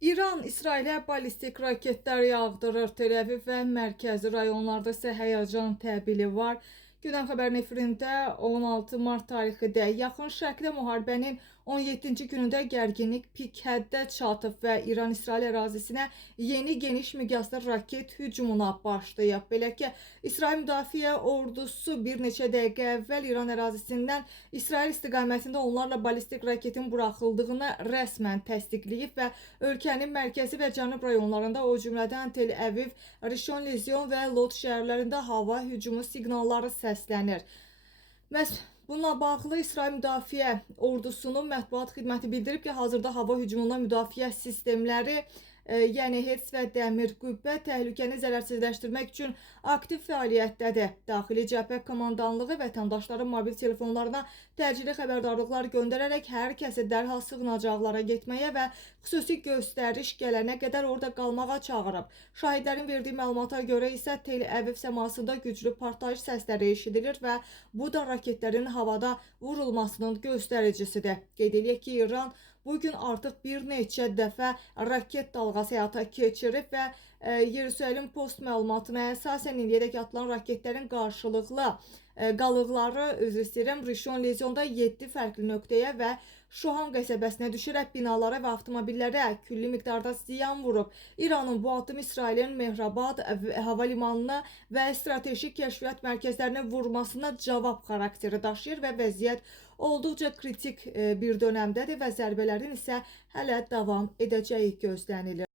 İran İsrailə ballistik raketlər yağdırır. Tel-Əviv və mərkəzi rayonlarda isə həyəcan təbili var. Gündəm xəbərin efirində 16 mart tarixində Yaxın Şərqdə müharibənin 17-ci günündə gərginlik pik həddə çatıb və İran-İsrail ərazisinə yeni geniş miqyaslı raket hücumuna başlayıb. Belə ki, İsrail Müdafiə Ordusu bir neçə dəqiqə əvvəl İran ərazisindən İsrail istiqamətində onlarla ballistik raketin buraxıldığını rəsmən təsdiqləyib və ölkənin mərkəzi və cənub rayonlarında, o cümlədən Tel-Əviv, Rishon LeZion və Lod şəhərlərində hava hücumu siqnalları səslənir. Məhz bununla bağlı İsrail Müdafiə Ordusunun mətbuat xidməti bildirib ki, hazırda hava hücumundan müdafiə sistemləri, yəni HETS və Dəmir Qübbə təhlükəni zərərsizləşdirmək üçün aktiv fəaliyyətdədir. Daxili Cəbhə Komandanlığı vətəndaşların mobil telefonlarına təcili xəbərdarlıqlar göndərərək hər kəsi dərhal sığınacaqlara getməyə və xüsusi göstəriş gələnə qədər orada qalmağa çağırıb. Şahidlərin verdiyi məlumata görə isə Tel-Əviv səmasında güclü partlayış səsləri eşidilir və bu da raketlərin havada vurulmasının göstəricisidir. Qeyd edək ki, İran bugün artıq bir neçə dəfə raket dalğası həyata keçirib və Yerusəlim Post məlumatına əsasən indiyədək atılan raketlərin qarşılıqlı qalıqları, üzr istəyirəm, Rishon LeZionda 7 fərqli nöqtəyə və Şohan qəsəbəsinə düşərək binalara və avtomobillərə külli miqdarda ziyan vurub. İranın bu addım İsrailin Mehrabad hava limanına və strateji kəşfiyyat mərkəzlərini vurmasına cavab xarakteri daşıyır və vəziyyət olduqca kritik bir dönəmdədir və zərbələrin isə hələ davam edəcəyi gözlənilir.